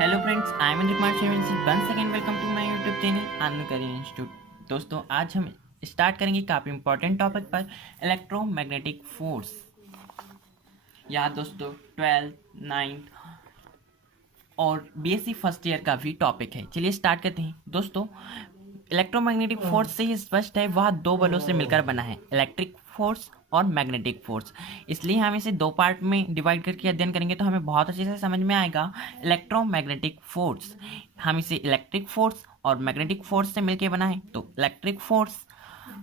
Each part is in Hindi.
Hello friends, I am Kumar Shevansi once again welcome to my YouTube channel Anand career institute. दोस्तों, आज हम स्टार्ट करेंगे काफ़ी इंपॉर्टेंट टॉपिक पर इलेक्ट्रोमैग्नेटिक फोर्स। यार दोस्तों, 12th 9th और बीएससी फर्स्ट ईयर का भी टॉपिक है। चलिए स्टार्ट करते हैं। दोस्तों, इलेक्ट्रोमैग्नेटिक फोर्स से ही स्पष्ट है, वह दो बलों से मिलकर बना है, इलेक्ट्रिक फोर्स और मैग्नेटिक फोर्स। इसलिए हम इसे दो पार्ट में डिवाइड करके अध्ययन करेंगे तो हमें बहुत अच्छे से समझ में आएगा इलेक्ट्रोमैग्नेटिक फोर्स। हम इसे इलेक्ट्रिक फोर्स और मैग्नेटिक फोर्स से मिलकर बना है, तो इलेक्ट्रिक फोर्स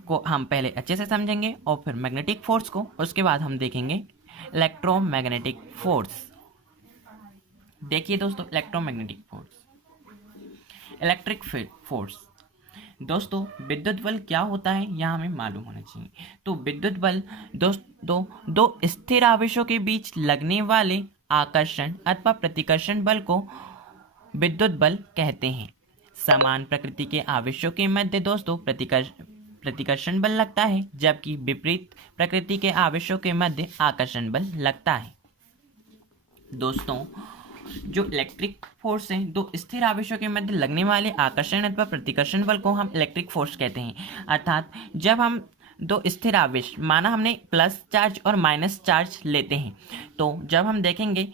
को हम पहले अच्छे से समझेंगे और फिर मैग्नेटिक फोर्स को, उसके बाद हम देखेंगे इलेक्ट्रोमैग्नेटिक फोर्स। देखिए दोस्तों, इलेक्ट्रोमैग्नेटिक फोर्स, इलेक्ट्रिक फोर्स। दोस्तों, विद्युत बल क्या होता है यह हमें मालूम होना चाहिए। तो विद्युत बल दोस्तों दो स्थिर आवेशों के बीच लगने वाले आकर्षण अथवा प्रतिकर्षण बल को विद्युत बल कहते हैं। समान प्रकृति के आवेशों के मध्य दोस्तों प्रतिकर्षण बल लगता है, जबकि विपरीत प्रकृति के आवेशों के मध्य आकर्षण बल लगता है। दोस्तों, जो इलेक्ट्रिक फोर्स है, दो स्थिर आवेशों के मध्य लगने वाले आकर्षण अथवा प्रतिकर्षण बल को हम इलेक्ट्रिक फोर्स कहते हैं। अर्थात जब हम दो स्थिर आवेश, माना हमने प्लस चार्ज और माइनस चार्ज लेते हैं, तो जब हम देखेंगे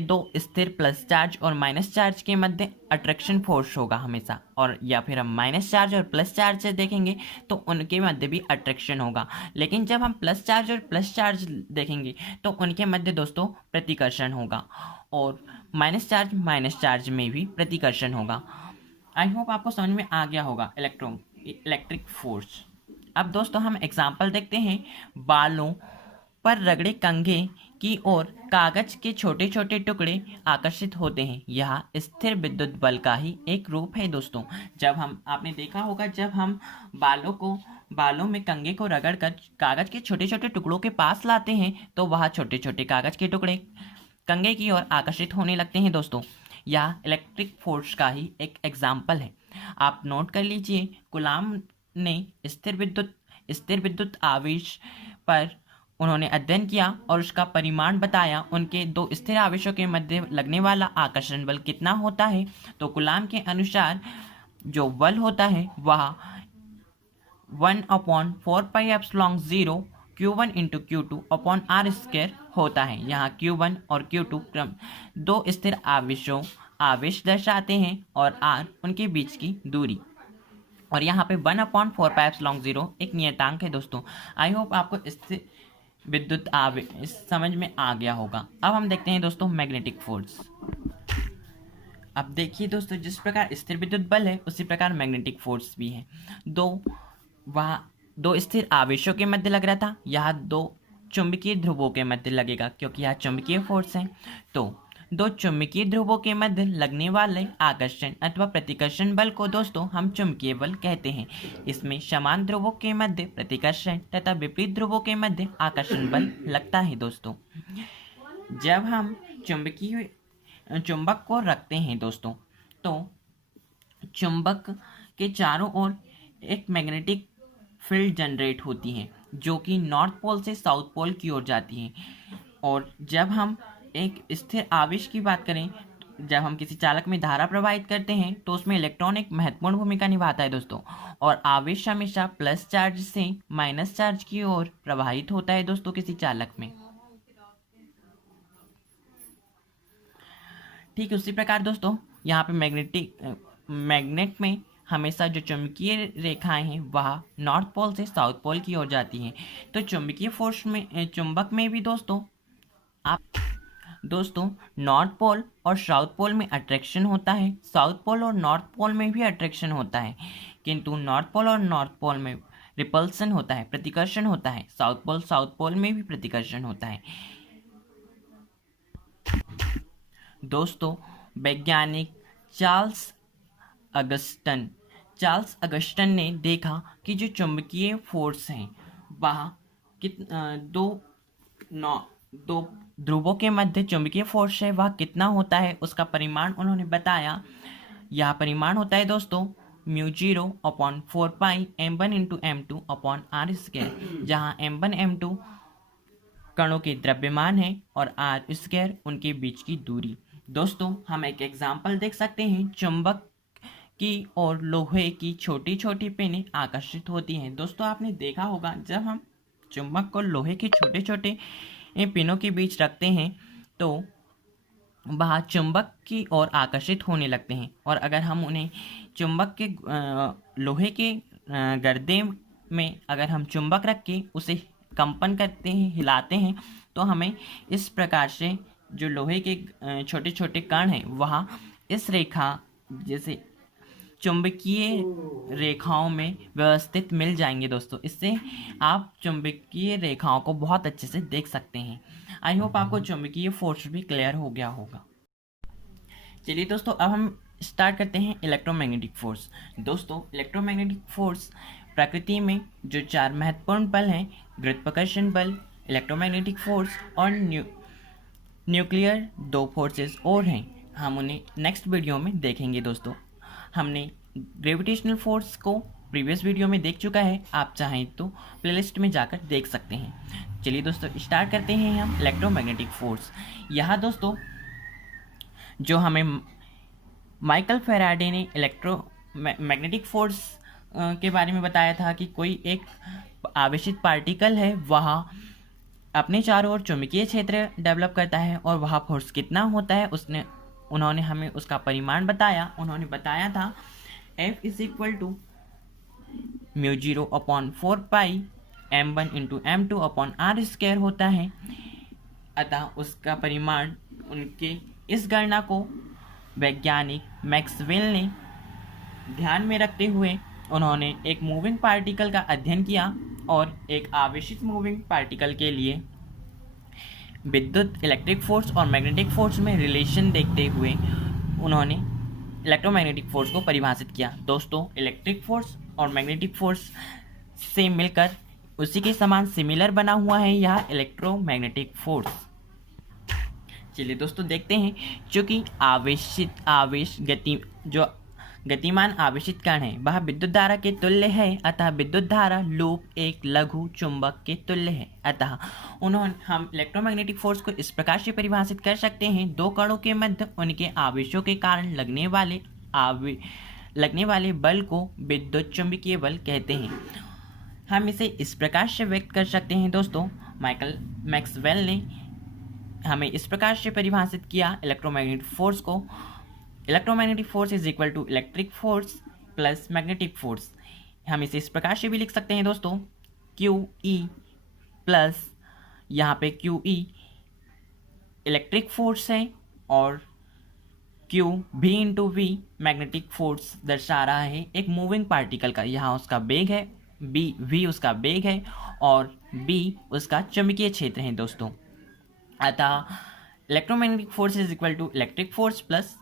दो स्थिर प्लस चार्ज और माइनस चार्ज के मध्य अट्रैक्शन फोर्स होगा हमेशा, और या फिर हम माइनस चार्ज और प्लस चार्ज से देखेंगे तो उनके मध्य भी अट्रैक्शन होगा। लेकिन जब हम प्लस चार्ज और प्लस चार्ज देखेंगे तो उनके मध्य दोस्तों प्रतिकर्षण होगा, और माइनस चार्ज में भी प्रतिकर्षण होगा। आई होप आपको समझ में आ गया होगा इलेक्ट्रिक फोर्स। अब दोस्तों, हम एग्जाम्पल देखते हैं। बालों पर रगड़े कंघे की ओर कागज के छोटे छोटे टुकड़े आकर्षित होते हैं। यह स्थिर विद्युत बल का ही एक रूप है। दोस्तों, जब हम, आपने देखा होगा, जब हम बालों में कंघे को रगड़कर कागज के छोटे छोटे टुकड़ों के पास लाते हैं तो वह छोटे छोटे कागज के टुकड़े कंघे की ओर आकर्षित होने लगते हैं। दोस्तों, यह इलेक्ट्रिक फोर्स का ही एक एग्जाम्पल है। आप नोट कर लीजिए, कूलाम ने स्थिर विद्युत आवेश पर उन्होंने अध्ययन किया और उसका परिमाण बताया। उनके दो स्थिर आवेशों के मध्य लगने वाला आकर्षण बल कितना होता है, तो कूलाम के अनुसार जो बल होता है वह 1/4πε0 Q1 into Q2 upon R square होता है। यहाँ Q1 और Q2 क्रम दो स्थिर आवेश दर्शाते हैं और R उनके बीच की दूरी, और यहाँ पे 1/4πε0 एक नियतांक है। दोस्तों, आई होप आपको इससे विद्युत आवेश समझ में आ गया होगा। अब हम देखते हैं दोस्तों मैग्नेटिक फोर्स। अब देखिए दोस्तों, जिस प्रकार स्थिर विद्युत बल है उसी प्रकार मैग्नेटिक फोर्स भी है। दो स्थिर आवेशों के मध्य लग रहा था, यह दो चुंबकीय ध्रुवों के मध्य लगेगा क्योंकि यह चुंबकीय फोर्स है। तो दो चुंबकीय ध्रुवों के मध्य लगने वाले आकर्षण अथवा प्रतिकर्षण बल को दोस्तों हम चुंबकीय बल कहते हैं। इसमें समान ध्रुवों के मध्य प्रतिकर्षण तथा विपरीत ध्रुवों के मध्य आकर्षण बल लगता है। दोस्तों, जब हम चुंबक को रखते हैं दोस्तों, तो चुंबक के चारों ओर एक मैग्नेटिक फील्ड जनरेट होती है जो कि नॉर्थ पोल से साउथ पोल की ओर जाती है। और जब हम एक स्थिर आवेश की बात करें, जब हम किसी चालक में धारा प्रवाहित करते हैं तो उसमें इलेक्ट्रॉन एक महत्वपूर्ण भूमिका निभाता है दोस्तों, और आवेश हमेशा प्लस चार्ज से माइनस चार्ज की ओर प्रवाहित होता है दोस्तों किसी चालक में। ठीक उसी प्रकार दोस्तों, यहाँ पे मैग्नेट में हमेशा जो चुंबकीय रेखाएं हैं वह नॉर्थ पोल से साउथ पोल की ओर जाती हैं। तो चुंबकीय फोर्स में, चुंबक में भी दोस्तों नॉर्थ पोल और साउथ पोल में अट्रैक्शन होता है, साउथ पोल और नॉर्थ पोल में भी अट्रैक्शन होता है, किंतु नॉर्थ पोल और नॉर्थ पोल में रिपल्सन होता है, प्रतिकर्षण होता है। साउथ पोल में भी प्रतिकर्षण होता है। दोस्तों, वैज्ञानिक चार्ल्स अगस्टन ने देखा कि जो चुंबकीय फोर्स हैं वह दो ध्रुवों के मध्य चुंबकीय फोर्स है वह कितना होता है, उसका परिमाण उन्होंने बताया। यह परिमाण होता है दोस्तों μ0/4πm1 into m2 upon R square, जहाँ m1 m2 कणों के द्रव्यमान है और R स्क्वायर उनके बीच की दूरी। दोस्तों हम एक एग्जाम्पल देख सकते हैं, चुंबक की और लोहे की छोटी छोटी पिनें आकर्षित होती हैं। दोस्तों आपने देखा होगा, जब हम चुंबक को लोहे के छोटे छोटे पिनों के बीच रखते हैं तो वह चुंबक की ओर आकर्षित होने लगते हैं, और अगर हम उन्हें चुंबक के लोहे के गर्दे में अगर हम चुंबक रख के उसे कंपन करते हैं, हिलाते हैं, तो हमें इस प्रकार से जो लोहे के छोटे छोटे कण हैं वह इस रेखा जैसे चुंबकीय रेखाओं में व्यवस्थित मिल जाएंगे। दोस्तों इससे आप चुंबकीय रेखाओं को बहुत अच्छे से देख सकते हैं। आई होप आपको चुंबकीय फोर्स भी क्लियर हो गया होगा। चलिए दोस्तों, अब हम स्टार्ट करते हैं इलेक्ट्रोमैग्नेटिक फोर्स। दोस्तों इलेक्ट्रोमैग्नेटिक फोर्स प्रकृति में जो 4 महत्वपूर्ण बल हैं, गुरुत्वाकर्षण बल, इलेक्ट्रोमैग्नेटिक फोर्स और न्यूक्लियर 2 फोर्सेस और हैं। हम उन्हें नेक्स्ट वीडियो में देखेंगे। दोस्तों हमने ग्रेविटेशनल फोर्स को प्रीवियस वीडियो में देख चुका है, आप चाहें तो प्लेलिस्ट में जाकर देख सकते हैं। चलिए दोस्तों स्टार्ट करते हैं हम इलेक्ट्रोमैग्नेटिक फोर्स। यहाँ दोस्तों जो हमें माइकल फैराडे ने मैग्नेटिक फोर्स के बारे में बताया था कि कोई एक आवेशित पार्टिकल है, वह अपने चारों ओर चुंबकीय क्षेत्र डेवलप करता है, और वह फोर्स कितना होता है उन्होंने हमें उसका परिमाण बताया। उन्होंने बताया था F = μ0/4π m1 × m2/r² होता है। अतः उसका परिमाण, उनके इस गणना को वैज्ञानिक मैक्सवेल ने ध्यान में रखते हुए उन्होंने एक मूविंग पार्टिकल का अध्ययन किया, और एक आवेशित मूविंग पार्टिकल के लिए विद्युत इलेक्ट्रिक फोर्स और मैग्नेटिक फोर्स में रिलेशन देखते हुए उन्होंने इलेक्ट्रोमैग्नेटिक फोर्स को परिभाषित किया। दोस्तों इलेक्ट्रिक फोर्स और मैग्नेटिक फोर्स से मिलकर उसी के समान सिमिलर बना हुआ है यह इलेक्ट्रोमैग्नेटिक फोर्स। चलिए दोस्तों देखते हैं, चूँकि गतिमान आवेशित कण है वह विद्युत धारा के तुल्य है, अतः विद्युत धारा लूप एक लघु चुंबक के तुल्य है। अतः हम इलेक्ट्रोमैग्नेटिक फोर्स को इस प्रकार से परिभाषित कर सकते हैं, 2 कणों के मध्य उनके आवेशों के कारण लगने वाले बल को विद्युत चुंबकीय बल कहते हैं। हम इसे इस प्रकार से व्यक्त कर सकते हैं। दोस्तों माइकल मैक्सवेल ने हमें इस प्रकार से परिभाषित किया इलेक्ट्रोमैग्नेटिक फोर्स को। Electromagnetic force = electric force plus magnetic force. हम इसे इस प्रकार से भी लिख सकते हैं दोस्तों, QE प्लस यहाँ पे QE इलेक्ट्रिक फोर्स है, और QV × V मैग्नेटिक फोर्स दर्शा रहा है एक मूविंग पार्टिकल का। यहाँ उसका वेग है, V उसका वेग है, और B उसका चुंबकीय क्षेत्र है। दोस्तों अतः electromagnetic force = electric force plus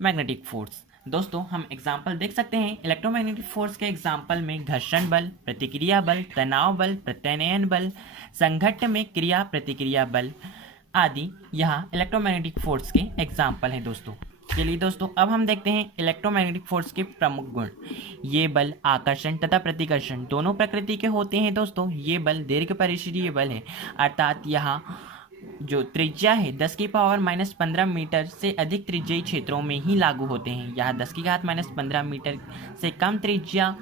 magnetic force. दोस्तों हम एग्जाम्पल देख सकते हैं इलेक्ट्रोमैग्नेटिक फोर्स के एग्जाम्पल में घर्षण बल, प्रतिक्रिया बल, तनाव बल, प्रत्यानयन बल, संघट्ट में क्रिया प्रतिक्रिया बल आदि यहाँ इलेक्ट्रोमैग्नेटिक फोर्स के एग्जाम्पल हैं। दोस्तों चलिए दोस्तों अब हम देखते हैं इलेक्ट्रोमैग्नेटिक फोर्स के प्रमुख गुण। ये बल आकर्षण तथा प्रतिकर्षण दोनों प्रकृति के होते हैं। दोस्तों ये बल दीर्घ परिसीरीय बल है, अर्थात यहाँ जो त्रिज्या है 10⁻⁻15 मीटर से अधिक त्रिज्यीय क्षेत्रों में ही लागू होते हैं। यह 10⁻⁻15 मीटर से कम त्रिज्या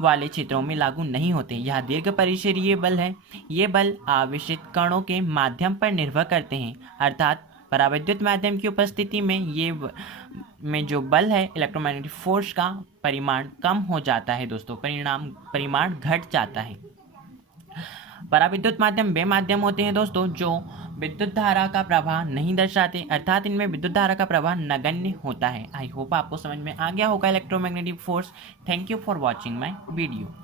वाले क्षेत्रों में लागू नहीं होते। यह दीर्घ परिसीरीय बल है। ये बल आवेशित कणों के माध्यम पर निर्भर करते हैं, अर्थात परावैद्युत माध्यम की उपस्थिति में जो बल है इलेक्ट्रोमैग्नेटिक फोर्स का परिमाण कम हो जाता है। दोस्तों परिमाण घट जाता है। पराविद्युत माध्यम वे माध्यम होते हैं दोस्तों जो विद्युत धारा का प्रवाह नहीं दर्शाते, अर्थात इनमें विद्युत धारा का प्रवाह नगण्य होता है। आई होप आपको समझ में आ गया होगा electromagnetic force. Thank you for watching my video.